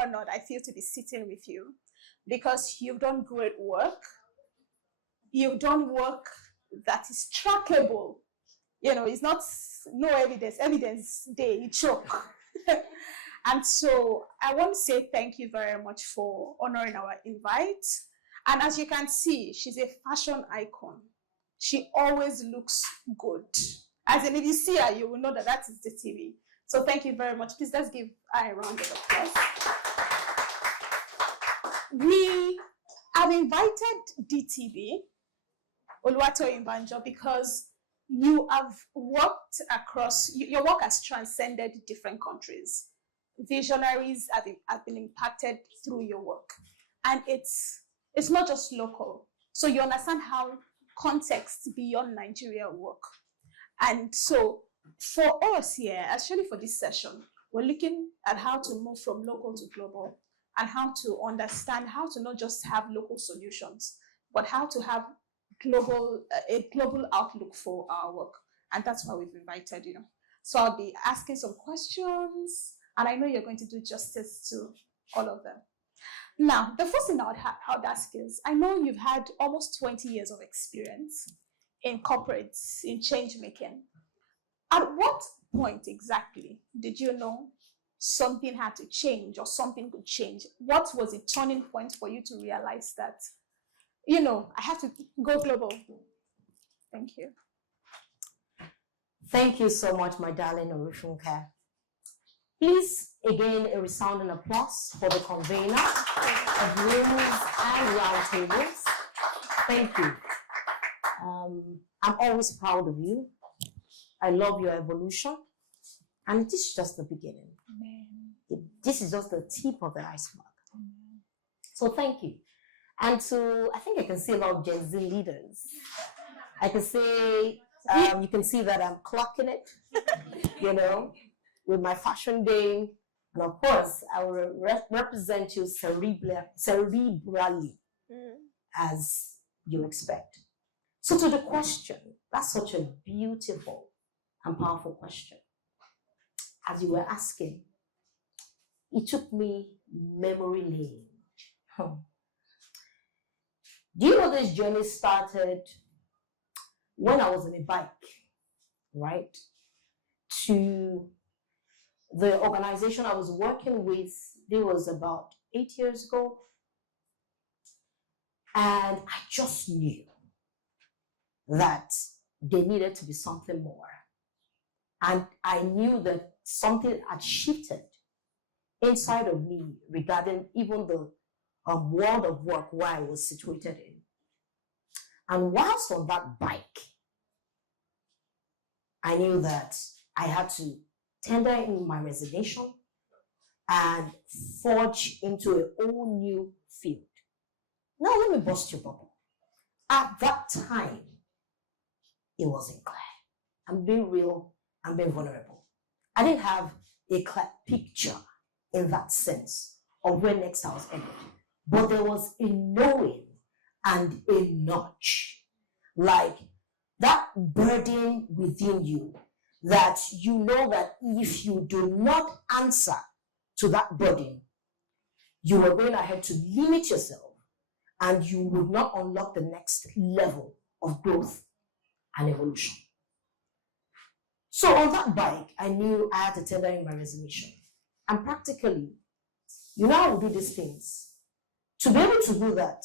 honored, I feel, to be sitting with you because you've done great work. You've done work that is trackable. It's not no evidence day, you choke. And so I want to say thank you very much for honoring our invite. And as you can see, she's a fashion icon. She always looks good. As in, if you see her, you will know that is the TV. So thank you very much. Please, let's give her a round of applause. We have invited DTB, Oluwatoyin Banjo, because you have worked across, your work has transcended different countries. Visionaries have been impacted through your work. And it's not just local. So you understand how context beyond Nigeria work. And so for us here, especially for this session, we're looking at how to move from local to global and how to understand how to not just have local solutions, but how to have a global outlook for our work. And that's why we've invited you. So I'll be asking some questions, and I know you're going to do justice to all of them. Now, the first thing I would ask is, I know you've had almost 20 years of experience in corporates, in change making. At what point exactly did you know something had to change or something could change? What was the turning point for you to realize that, I have to go global? Thank you. Thank you so much, my darling Orifunke. Please, again, a resounding applause for the convener of rooms and roundtables. Thank you. I'm always proud of you. I love your evolution. And this is just the beginning. Amen. This is just the tip of the iceberg. Amen. So thank you. And I think I can see a lot of Gen Z leaders. I can say, you can see that I'm clocking it, with my fashion day. And of course, I will represent you cerebrally, as you expect. So to the question, that's such a beautiful and powerful question. As you were asking, it took me memory lane. Do you know this journey started when I was on a bike, right? To the organization I was working with, it was about 8 years ago. And I just knew that there needed to be something more. And I knew that something had shifted inside of me regarding even the world of work where I was situated in. And whilst on that bike, I knew that I had to tender in my resignation and forge into a whole new field. Now let me bust your bubble. At that time, it wasn't clear. I'm being real, I'm being vulnerable. I didn't have a clear picture in that sense of where next I was headed. But there was a knowing and a nudge, like that burden within you, that you know that if you do not answer to that burden, you are going ahead to limit yourself and you would not unlock the next level of growth and evolution. So on that bike, I knew I had to tender in my resignation. And practically, I would do these things. To be able to do that,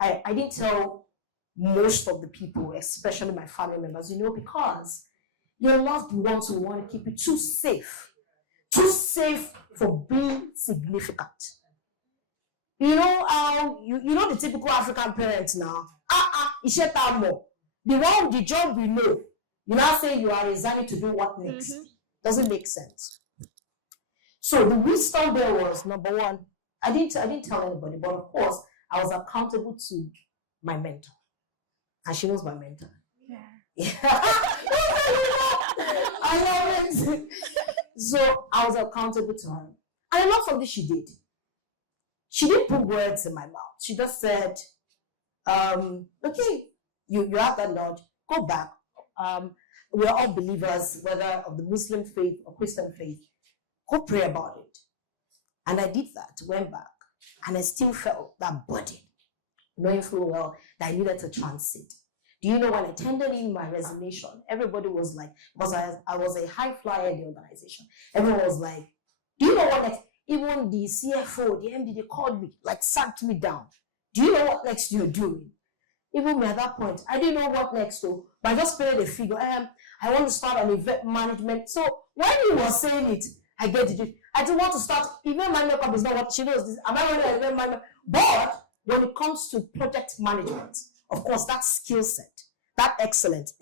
I didn't tell most of the people, especially my family members, because your loved ones will want to keep you too safe for being significant. You know the typical African parents now. The one with the job we know. You now say you are resigning to do what next? Doesn't make sense. So the wisdom there was, number one, I didn't tell anybody, but of course, I was accountable to my mentor. And she knows my mentor. Yeah. I love it. So I was accountable to her. And a lot of this she did. She didn't put words in my mouth. She just said, okay, you have that nudge, go back. We're all believers, whether of the Muslim faith or Christian faith. Go pray about it. And I did that, went back, and I still felt that burden, knowing full well that I needed to transit. Do you know, when I tendered in my resignation, everybody was like, because I was a high flyer in the organization, everyone was like, do you know what next? Even the CFO, the MD, they called me, like sat me down. Do you know what next you're doing? Even me at that point, I didn't know what next, though, but I just paid a figure. I want to start an event management. So when he was saying it, I get it. I do want to start event management company. Is not what she knows. Am I running an event management? But when it comes to project management, of course, that skill set, that excellence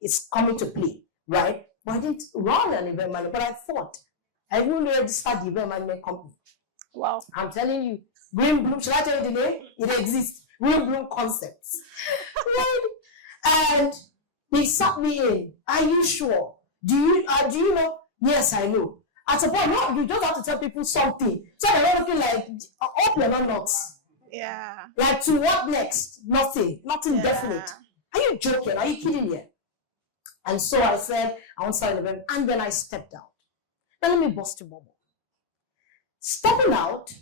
is coming to play, right? But I didn't run an event management, but I thought I really registered the event management company. Wow. I'm telling you, Green Bloom, should I tell you the name? It exists. Green Bloom Concepts. Right? And they sat me in. Are you sure? Do you know? Yes, I know. At a point, no, you just have to tell people something. So they're not looking like, I hope you're not nuts. Yeah. Like, to what next? Nothing definite. Are you joking? Are you kidding me? And so I said, I want to start an event. And then I stepped out. Now let me bust your bubble. Stepping out,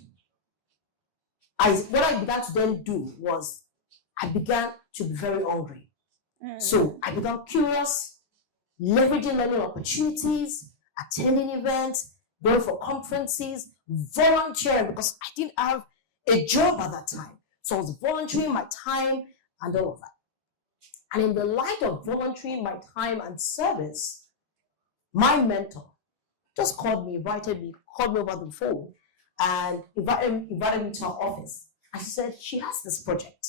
what I began to then do was I began to be very hungry. So I became curious, leveraging learning opportunities, attending events, going for conferences, volunteering, because I didn't have a job at that time. So I was volunteering my time and all of that. And in the light of volunteering my time and service, my mentor just called me over the phone and invited me to her office. And she said she has this project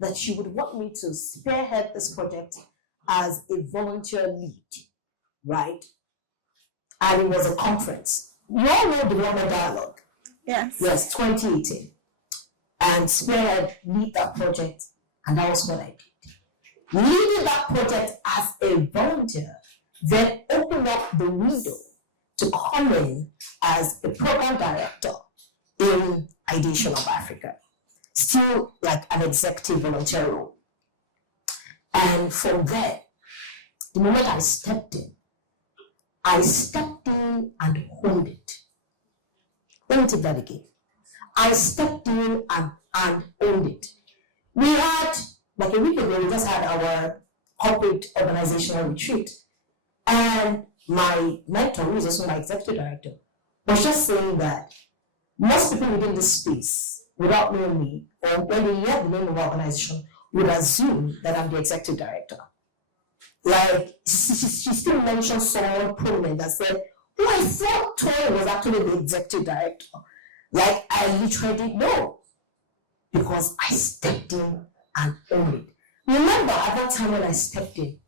that she would want me to spearhead this project as a volunteer lead, right? And it was a conference. You all know Development Dialogue. Yes. Yes, 2018. And spearhead, lead that project, and that was what I did. Leading that project as a volunteer, then opened up the window to come in as a program director in Ideation of Africa. Still like an executive volunteer role. And from there, the moment I stepped in and owned it. Let me take that again. I stepped in and owned it. We had, like a week ago, we just had our corporate organizational retreat. And my mentor, who is also my executive director, was just saying that most people within this space, without knowing me, or when they hear the name of the organization, would assume that I'm the executive director. Like, she still mentioned someone prominent that said, oh, I thought Toy was actually the executive director. Like, I literally didn't know. Because I stepped in and owned it. Remember, at that time when I stepped in,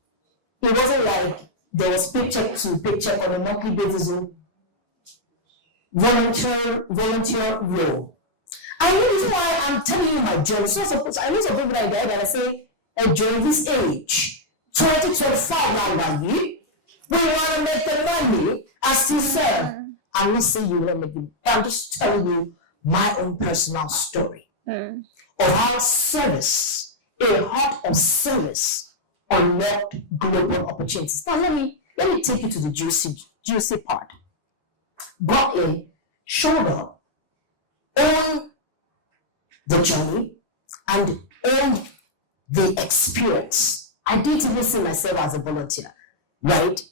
it wasn't like there was paycheck to paycheck on a monthly basis, volunteer role. And the reason why I'm telling you my journey, I know some people like that, and I say, during this age, 2025 now, we want to make the money and still serve. I'm not saying you will make it, but I'm just telling you my own personal story of how service, a heart of service, unlocked global opportunities. Now let me take you to the juicy part. Got in, showed up, own the journey, and own the experience. I didn't even see myself as a volunteer, right?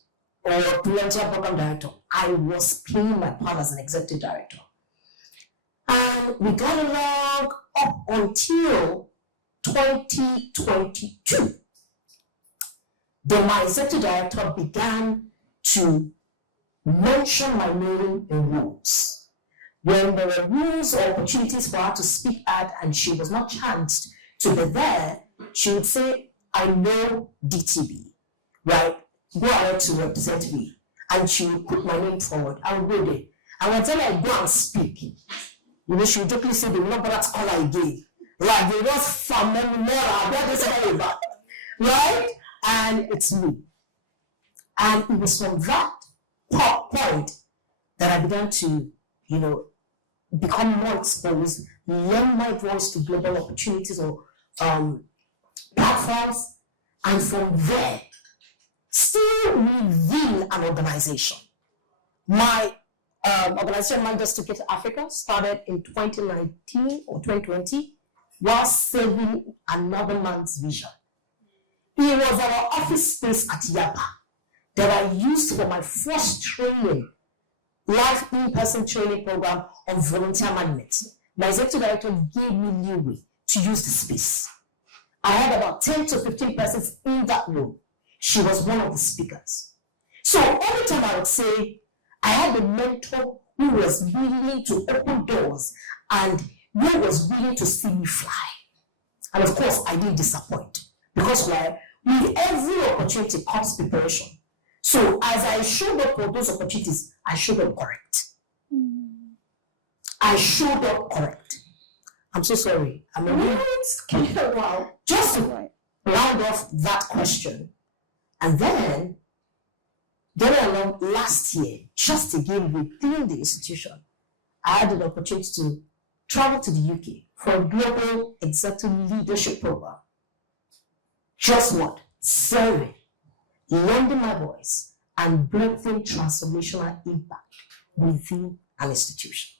Or volunteer program director. I was playing my part as an executive director. And we got along up until 2022. Then my executive director began to mention my name in rooms. When there were rules or opportunities for her to speak at and she was not chanced to be there, she would say, I know DTB, right? Go ahead to represent me. And she would put my name forward. I would go there. And when I go and speak, she would jokingly say, they will not bother to call her again. Like, they just from more, right? And it's me. And it was from that point that I began to, become more exposed, lend my voice to global opportunities or platforms, and from there, still within an organization, my organization Managers to Get to Africa started in 2019 or 2020 while serving another man's vision. It was our office space at Yapa that I used for my first training, live in-person training program on volunteer management. My executive director gave me leeway to use the space. I had about 10 to 15 persons in that room. She was one of the speakers. So every time I would say, I had a mentor who was willing to open doors and who was willing to see me fly. And of course, I didn't disappoint. Because why? With every opportunity comes preparation. So as I showed up for those opportunities, I showed up correct. I showed up correct. I'm so sorry. I'm a little wow. Just to round off that question. And then along last year, just again within the institution, I had an opportunity to travel to the UK for a global executive leadership program. Just what? Serving, lending my voice, and bringing transformational impact within an institution.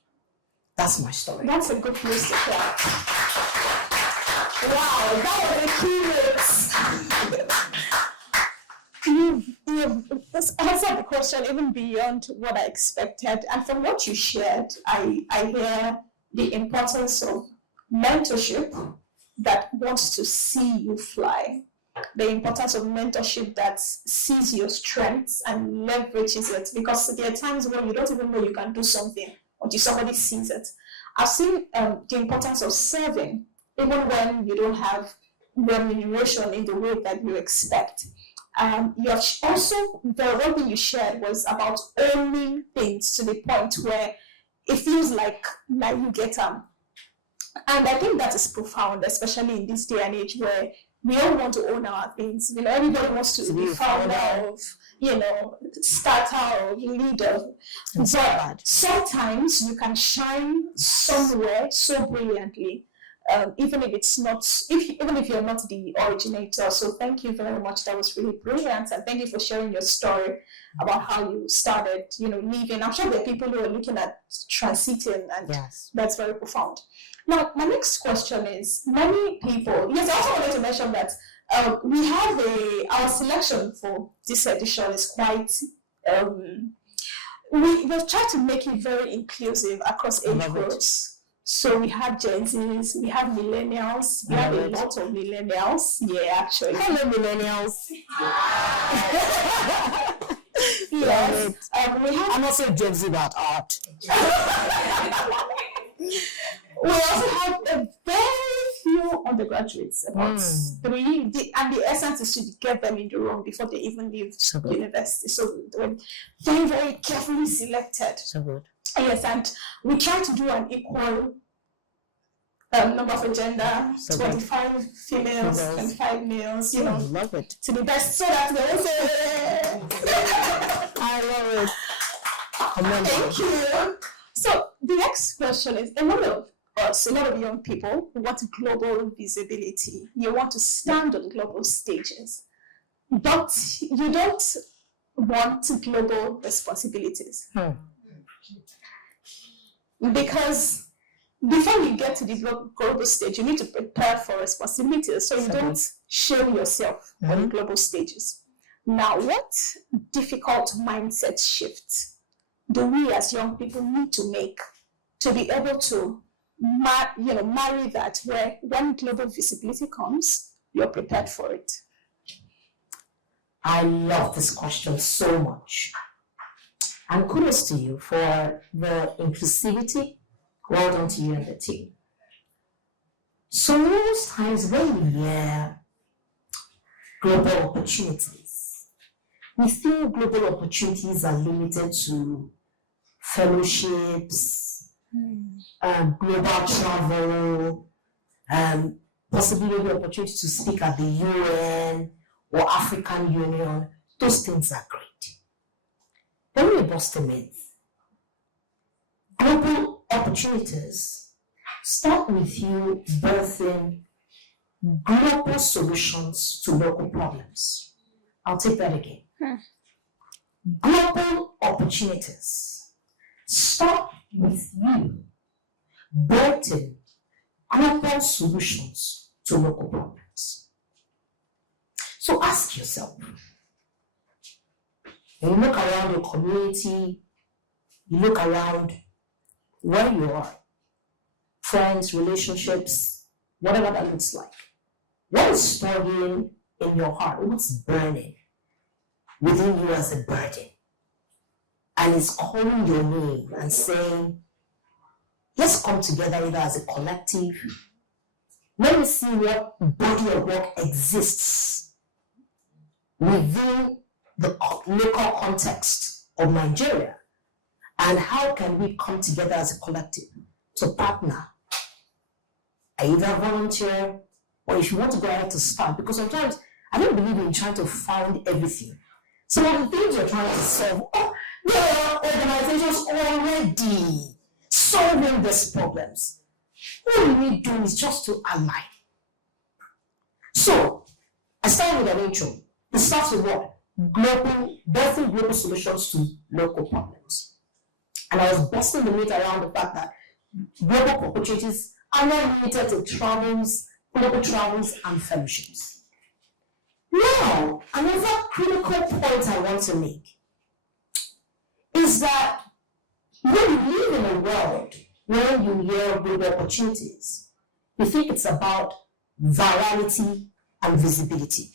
That's my story. That's a good place to start. Wow, that was a keynote. You've answered the question even beyond what I expected. And from what you shared, I hear the importance of mentorship that wants to see you fly. The importance of mentorship that sees your strengths and leverages it. Because there are times when you don't even know you can do something until somebody sees it. I've seen the importance of serving, even when you don't have remuneration in the way that you expect. You have also, the one thing you shared was about owning things to the point where it feels like you get them. And I think that is profound, especially in this day and age where we all want to own our things. You know, everybody wants to be founder of, starter or leader. But sometimes you can shine somewhere so brilliantly, even if it's not, even if you're not the originator. So thank you very much. That was really brilliant, and thank you for sharing your story about how you started, leaving. I'm sure there are people who are looking at transiting, and yes, that's very profound. Now, my next question is, many people, yes, I also wanted to mention that we have our selection for this edition is quite, we've tried to make it very inclusive across age groups. So we have Gen Zs, we have millennials, we have a lot of millennials. Yeah, actually. Hello, millennials. Yes. I'm also Gen Z about art. We also have a very few undergraduates, about 3, and the essence is to get them in the room before they even leave university. So we're very, very carefully selected. So good. Yes, and we try to do an equal number for gender, 25 females, 25 males, love it. To the best, so that they will say, I love it. Thank you. So the next question is, a lot of us, a lot of young people want global visibility. You want to stand on global stages, but you don't want global responsibilities. Because before you get to the global stage, you need to prepare for responsibilities, so you don't shame yourself on the global stages. Now, what difficult mindset shifts do we as young people need to make to be able to marry that, where when global visibility comes, you're prepared for it? I love this question so much. And kudos to you for the inclusivity. Well done to you and the team. So most times when we hear global opportunities, we think global opportunities are limited to fellowships, global travel, possibly the opportunity to speak at the UN or African Union. Those things are great. Then we bust a myth. Global opportunities start with you birthing global solutions to local problems. I'll take that again. Global opportunities start with you building global solutions to local problems. So ask yourself, when you look around your community, you look around where you are, friends, relationships, whatever that looks like. What is struggling in your heart? What's burning within you as a burden? And it's calling your name and saying, let's come together either as a collective. Let me see what body of work exists within the local context of Nigeria, and how can we come together as a collective to partner, either volunteer, or if you want to go ahead to start, because sometimes I don't believe in trying to find everything. Some of the things you're trying to solve, there are organizations already solving these problems. What we need to do is just to align. So, I started with an intro. It starts with what? Building global solutions to local problems. And I was busting the myth around the fact that global opportunities are not limited to travels, global travels, and fellowships. Now, another critical point I want to make is that when you live in a world where you hear global opportunities, you think it's about virality and visibility.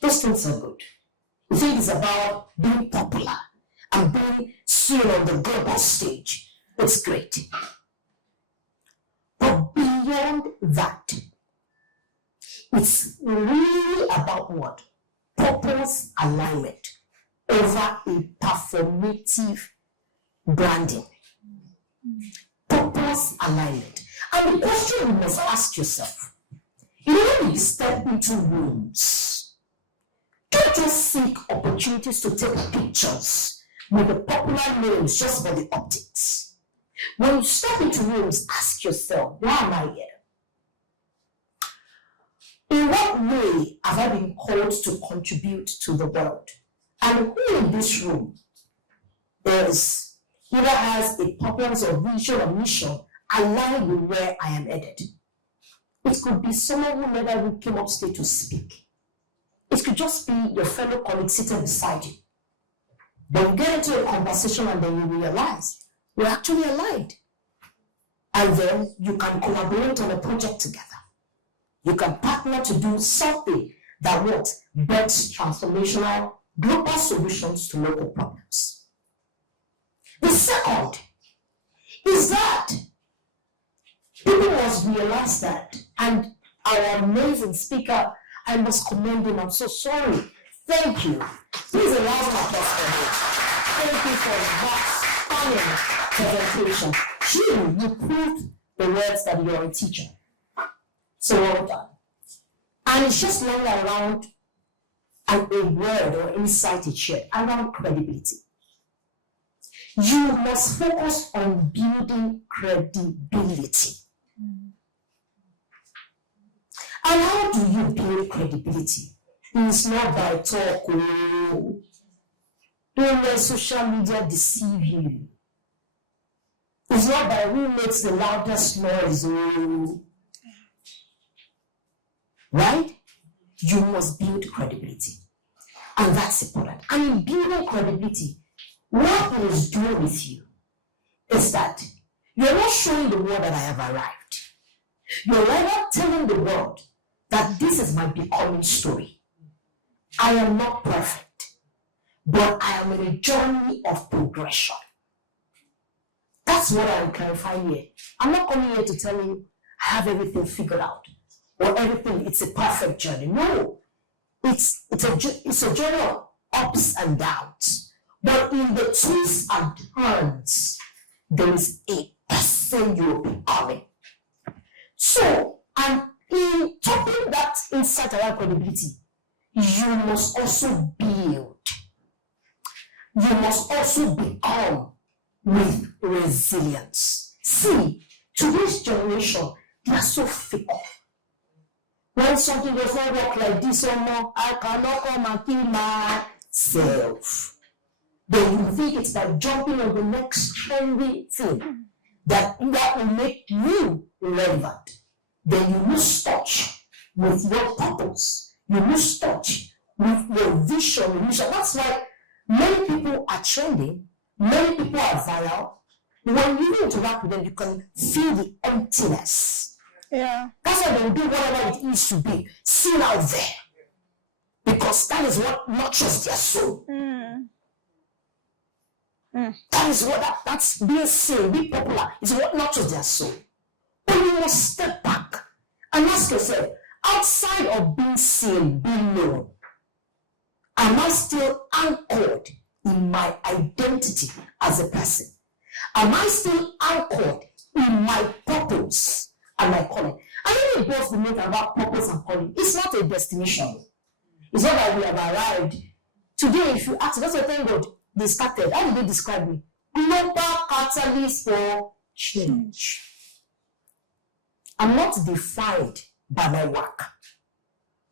Those things are good. You think it's about being popular and being seen on the global stage. It's great. But beyond that, it's really about what? Purpose alignment over a performative branding. Purpose alignment. And the question you must ask yourself, when you step into rooms, don't just seek opportunities to take pictures with the popular names just for the optics. When you step into rooms, ask yourself, why am I here? In what way have I been called to contribute to the world? And who in this room is either has a purpose or vision or mission aligned with where I am headed? It could be someone who never came up stage to speak. It could just be your fellow colleague sitting beside you. Then you get into a conversation and then you realize we're actually aligned. And then you can collaborate on a project together. You can partner to do something that works, builds transformational global solutions to local problems. The second is that people must realize that, and our amazing speaker, I must commend him. I'm so sorry. Thank you. Please a round of applause for him. Thank you for that stunning presentation. You proved the words that you're a teacher. So well done. And it's just laying around a word or insight it shared around credibility. You must focus on building credibility. And how do you build credibility? It's not by talk. Oh. Don't let social media deceive you. It's not by who makes the loudest noise. Oh. Right? You must build credibility. And that's important. And in building credibility, what it is doing with you is that you're not showing the world that I have arrived. You're rather telling the world that this is my becoming story. I am not perfect, but I am in a journey of progression. That's what I'm clarifying here. I'm not coming here to tell you I have everything figured out or everything, it's a perfect journey. No, it's a journey of ups and downs. But in the twists and turns, there is a person you're becoming. So, and in topping that insight around credibility, you must also build. You must also become with resilience. See, today's generation, they are so fickle. When something does not work like this or more, I cannot come and kill myself. then you think it's like jumping on the next trendy thing that will make you relevant. Then you lose touch with your purpose. You lose touch with your vision, your mission. That's why many people are trending, many people are viral. When you interact with them, you can feel the emptiness. Yeah. That's why they'll do whatever it is to be seen out there. Because that is what nurtures their soul. That is what that's being seen, being popular, is what nurtures their soul. But you must step back and ask yourself, outside of being seen, being known, am I still anchored in my identity as a person? Am I still anchored in my purpose and my calling? I think it boils the matter about purpose and calling. It's not a destination. It's not that we have arrived. Today, if you ask, that's the thing God they started. How did they describe me? Global catalyst for change. I'm not defined by my work,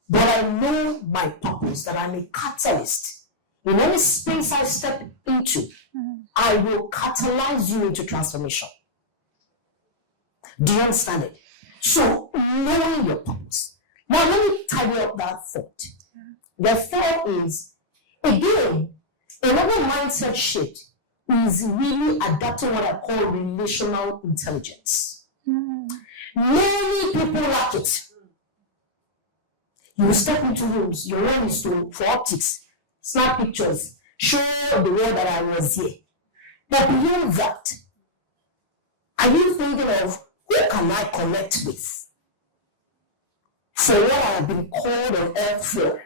but I know my purpose, that I'm a catalyst. In any space I step into, I will catalyze you into transformation. Do you understand it? So, knowing your purpose. Now, let me tidy up that thought. The thought is, again, another mindset shift is really adapting what I call relational intelligence. Many people lack it. You will step into rooms, your role is to, for optics, snap pictures, show the world that I was here. But beyond that, are you thinking of who can I connect with for what I have been called on earth for?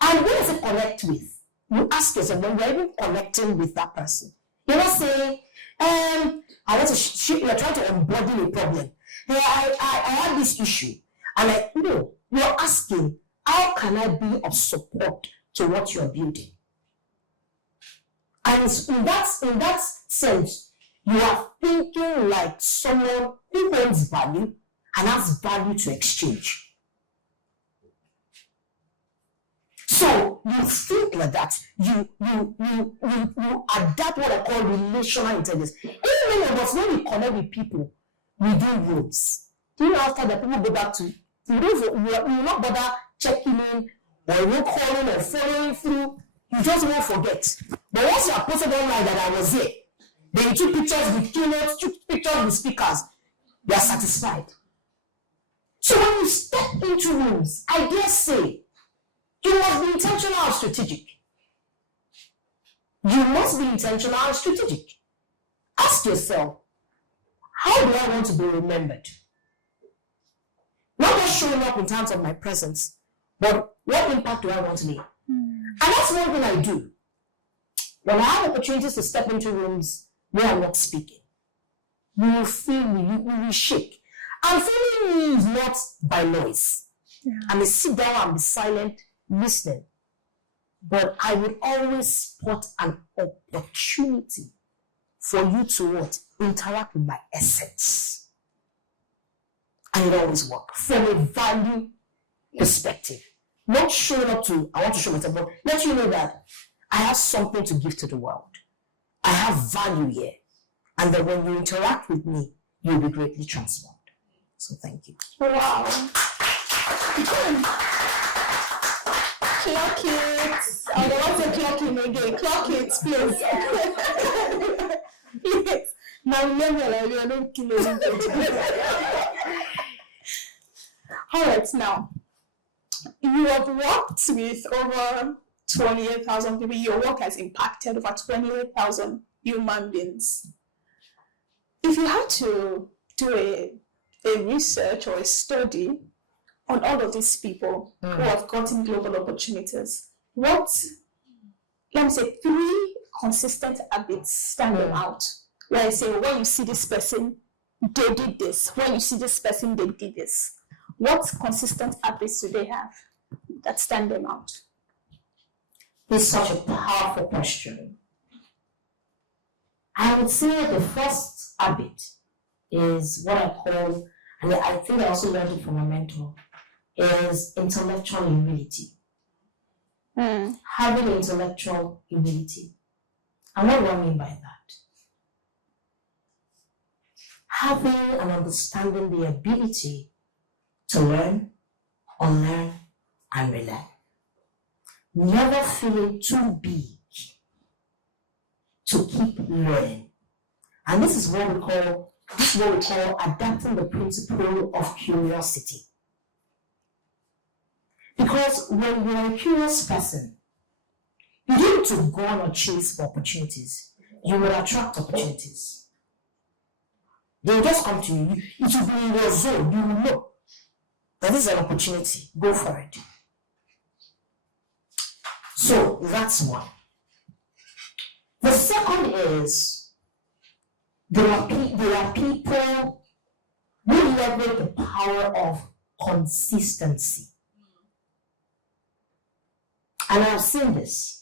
And who does it connect with? You ask yourself, when you're even connecting with that person, you're not saying, I want to you're trying to embody a problem. Hey, I have this issue. And no, you're asking, how can I be of support to what you're building? And in that sense, you are thinking like someone who holds value and has value to exchange. So you think like that, you adapt what I call relational intelligence. Even many of us, when we connect with people, we do rules. Do you know after that people go back to, we will not bother checking in, or you won't calling or following through, you just won't forget. But once you are posted online that I was here, then you took pictures with keynotes, took pictures with speakers, you are satisfied. So when you step into rooms, I dare say, you must be intentional and strategic. You must be intentional and strategic. Ask yourself, how do I want to be remembered? Not just showing up in terms of my presence, but what impact do I want to make? And that's one thing I do. When I have opportunities to step into rooms where I'm not speaking, you will feel me, you will shake. And feeling me is not by noise. I may sit down and be silent, listening, but I would always spot an opportunity for you to what? Interact with my essence. And it always works from a value perspective. Not showing up to, I want to show myself, but let you know that I have something to give to the world. I have value here. And that when you interact with me, you'll be greatly transformed. So thank you. Wow. Clock it. I don't want to clock him again. Clock it, please. Please. Now remember, you are not killing it. All right, now. You have worked with over 28,000 people. Your work has impacted over 28,000 human beings. If you had to do a research or a study on all of these people who have gotten global opportunities, what, let me say, 3 consistent habits stand them out? Where I say, when you see this person, they did this. When you see this person, they did this. What consistent habits do they have that stand them out? It's such a powerful question. I would say the first habit is what I call, and I think I also learned it from a mentor, is intellectual humility. Having intellectual humility. And what do I mean by that? Having and understanding the ability to learn, unlearn, and relearn. Never feeling too big to keep learning. And this is what we call adapting the principle of curiosity. Because when you're a curious person, you don't need to go on or chase for opportunities. You will attract opportunities. They will just come to you. It will be in your zone. You will know that this is an opportunity. Go for it. So that's one. The second is there are people who leverage the power of consistency. And I've seen this.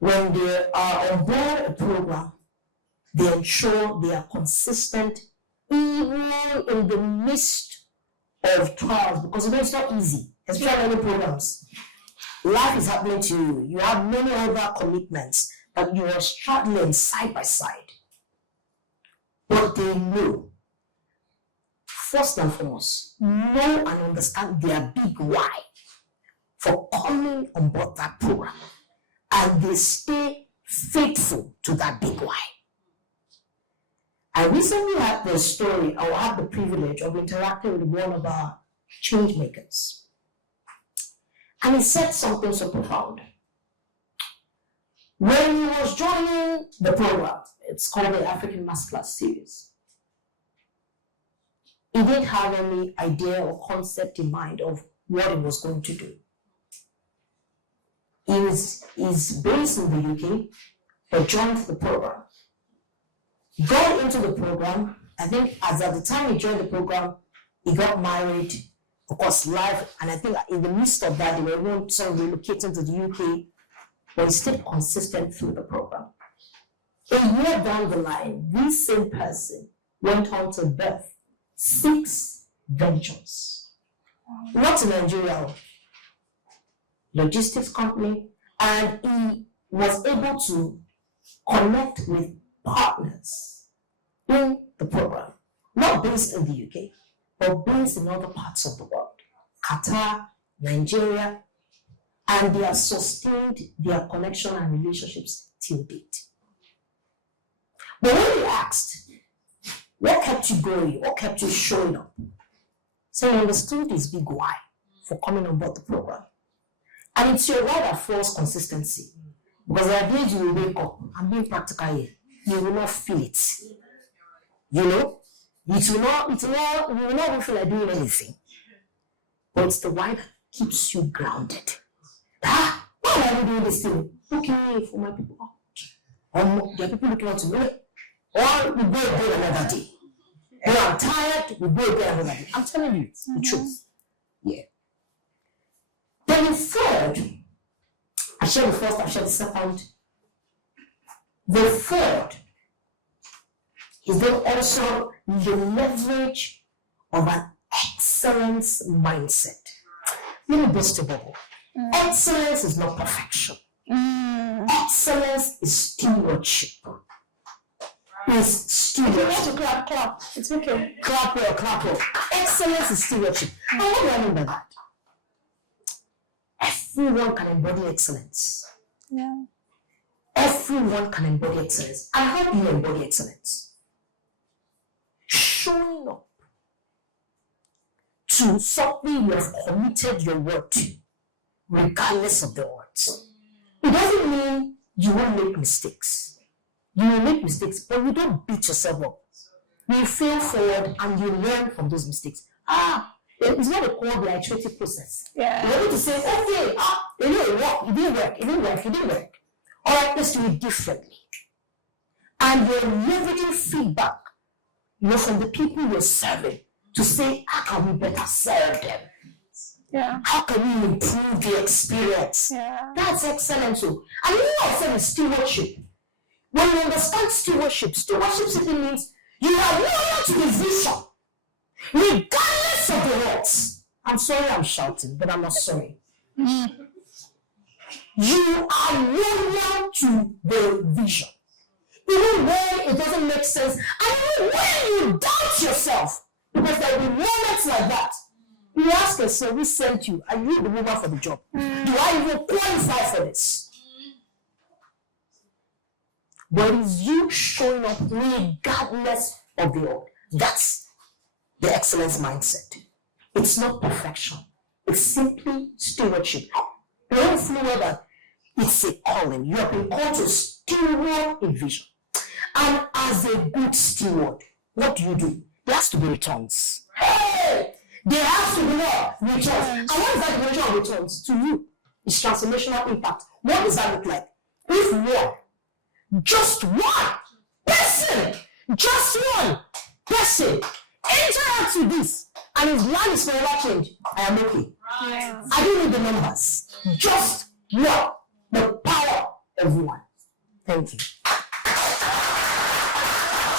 When they are on board a program, they ensure they are consistent even in the midst of trials, because it's not easy, especially many programs. Life is happening to you. You have many other commitments that you are struggling side by side. But they know, first and foremost, know and understand their big why for coming on board that program. And they stay faithful to that big why. I recently had the story, I had the privilege of interacting with one of our changemakers. And he said something so profound. When he was joining the program, it's called the African Masterclass Series, he didn't have any idea or concept in mind of what he was going to do. He's based in the UK, but joined the program. Got into the program, I think as at the time he joined the program, he got married, of course, life, and I think in the midst of that, they were even sort of relocating to the UK, but he stayed consistent through the program. A year down the line, this same person went on to birth 6 ventures. Not in Nigeria, logistics company, and he was able to connect with partners in the program, not based in the UK, but based in other parts of the world, Qatar, Nigeria, and they have sustained their connection and relationships till date. But when we asked, what kept you going? What kept you showing up? So he understood his big why for coming on board the program. And it's your why that forces consistency. Because there are days you will wake up, I'm being practical here, you will not feel it. You know? You will not feel like doing anything. But it's the why that keeps you grounded. Why are you doing this thing? Okay, for my people. There are people looking out to me. Or we go again another day. When I'm tired, we go again another day. I'm telling you the truth. Yeah. Then the third, I shared the first, I shared the second. The third is then also the leverage of an excellence mindset. Let me burst a bubble. Excellence is not perfection. Excellence is stewardship. Is stewardship. You want to clap. It's okay. Clap well. Excellence is stewardship. And what do I mean by that? Everyone can embody excellence. Yeah. Everyone can embody excellence. And how do you embody excellence? Showing up to something you have committed your word to, regardless of the odds. It doesn't mean you won't make mistakes. You will make mistakes, but you don't beat yourself up. You fail forward and you learn from those mistakes. It's not a core the iterative process. Yeah. You're able to say, okay, it didn't work. All right, let's do it differently. And you're leveraging feedback, from the people you're serving to say, how can we better serve them? Yeah. How can we improve the experience? Yeah. That's excellent. So, and you know what I said is stewardship. When you understand stewardship simply means you are loyal to the vision, regardless of the odds. I'm sorry I'm shouting, but I'm not sorry. You are loyal to the vision. Even when it doesn't make sense, and even when you doubt yourself, because there will be moments like that. You ask yourself, who sent you? Are you the woman for the job? Do I even qualify for this? But it's you showing up regardless of the odds. That's the excellence mindset. It's not perfection. It's simply stewardship. Don't feel that it's a calling. You have been called to steward a vision. And as a good steward, what do? There has to be returns. Hey! There has to be what? Returns. And what is that definition of returns? To you, it's transformational impact. What does that look like? If just one person interact with this, and his land is forever changed, I am okay. Right. I don't need the numbers. Just one. The power of one. Thank you.